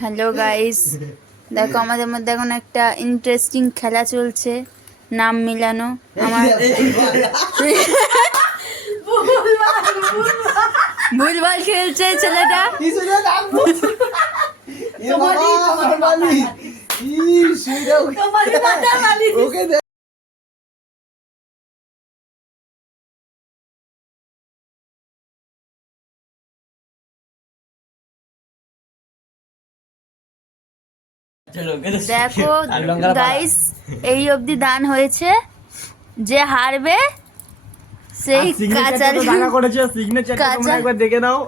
Hello guys, দেখো আমাদের মধ্যে এখন একটা ইন্টারেস্টিং খেলা চলছে, নাম মিলানো। আমার ভুলভাল খেলছে ছেলেটা। দেখো গাইস, এই অবধি দান হয়েছে। যে হারবে সেই কাঁচা করেছে সিগনেচারটা তোমরা একবার দেখে নাও।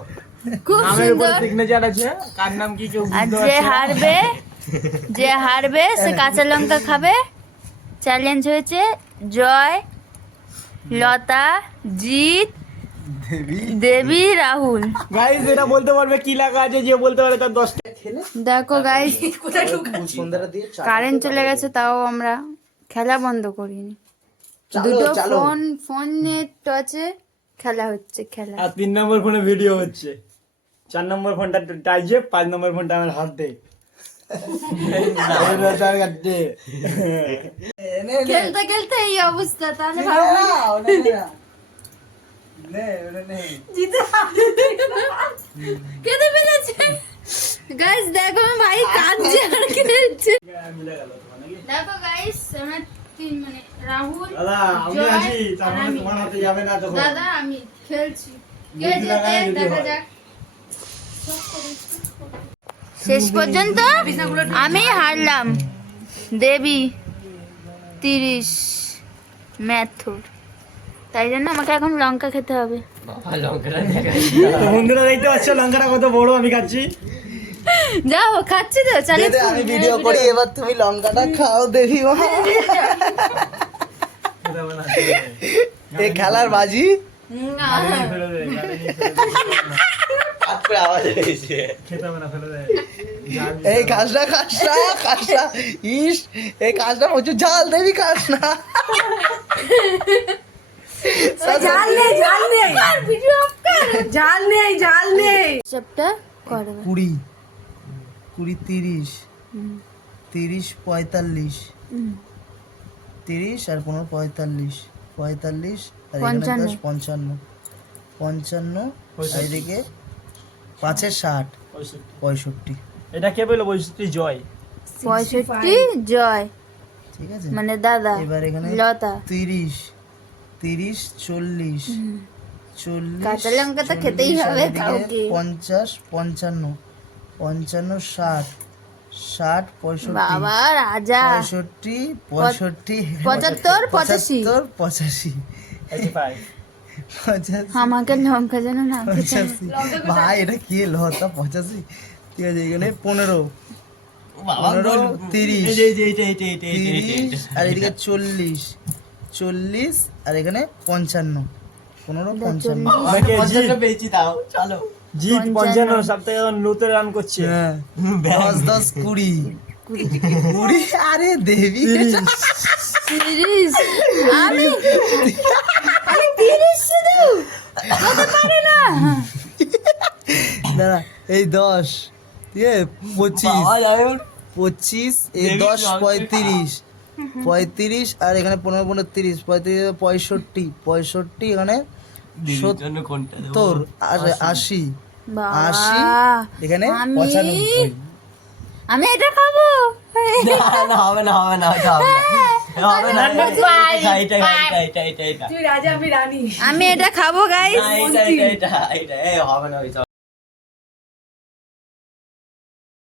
খুব নামের উপর সুন্দর। সিগনেচার আছে, কার নাম কি কেউ আর বুঝতে যে পারছে হারবে সে কাঁচা লঙ্কা খাবে। চ্যালেঞ্জ হয়েছে জয়, লতা, জিৎ, দেবী, রাহুল। গাইস এটা বলতে পারবে কি লেখা আছে, যে বলতে পারে তার 10 টাকা। দেখো গাইস, কারেন্ট চলে গেছে, তাও আমরা খেলা বন্ধ করিনি। দুটো ফোন নেট আছে, খেলা হচ্ছে খেলা। আর 3 নম্বর ফোনে ভিডিও হচ্ছে, 4 নম্বর ফোনটা টাইজে, 5 নম্বর ফোনটা আমার হাতে। খেলতে খেলতে এই অবস্থা, তাহলে ভাবো কেঁদে ফেলেছে। গাইস দেখো ভাই কাঁদছে আর খেলছে। দেখো গাইস, আমরা 3 মানে রাহুল, দাদা আমি জয়, আছি, তার আর মানে আমি। তোমার হাতে যাবে না তখন। দাদা আমি খেলছি, কে বুদ্ধি লাগাই জেতে যদি দেখা হয়। যাক। শেষ পর্যন্ত আমি হারলাম। দেবী 30 ম্যাথুর, তাই জন্য আমাকে এখন লঙ্কা খেতে হবে। তো বন্ধুরা দেখতে পাচ্ছ লঙ্কাটা কত বড় আমি খাচ্ছি। যাও খাচ্ছি তো, চালিয়ে আমি ভিডিও করি, এবার তুমি লঙ্কাটা খাও দেখি। এই খেলার বাজি আওয়াজ হয়েছে। এই কাজটা ইস, এই কাজটা প্রচুর ঝাল, দেবি কাজ না। ঝাল নেই সবটা করবে। 20, 30, 30, 45, 30 আর 15, 45, 45 আর 10, 55, 55 আর এদিকে 5 এর 60, 65। এটা কে বললো 65? জয়। 65 জয়, ঠিক আছে, মানে দাদা। এবার এখানে লতা 30, 40, 40, কাঁচা লঙ্কা তো খেতেই হবে কাউকে। 50, 55, 55, 60, 60, 65, বাবা রাজা। 65, 65, 75, 85, 85, 85 আমাকে লঙ্কা যেন না খেতে। 85। ভাই এটা কি লতা? 85, ঠিক আছে। এখানে 15, 30, 30 আর এদিকে 40, 40 আর এখানে 55, 15, 55। পেয়েছি তাও চলো। জিত 55 সব থেকে লুতে রান করছে। হ্যাঁ, 10, 10, 20, 20। আরে দেবী 30 আমি 30 শুধু হতে পারে না। দাঁড়া, এই 10, ঠিক আছে, 25, 25, এই 10, 35, 35 আর এখানে 15, 15, 30, 35, 65, 65 এখানে 70, 80, বাবা 80 এখানে আমি 95। আমি এটা খাবো। আমি এটা খাবো গাইস।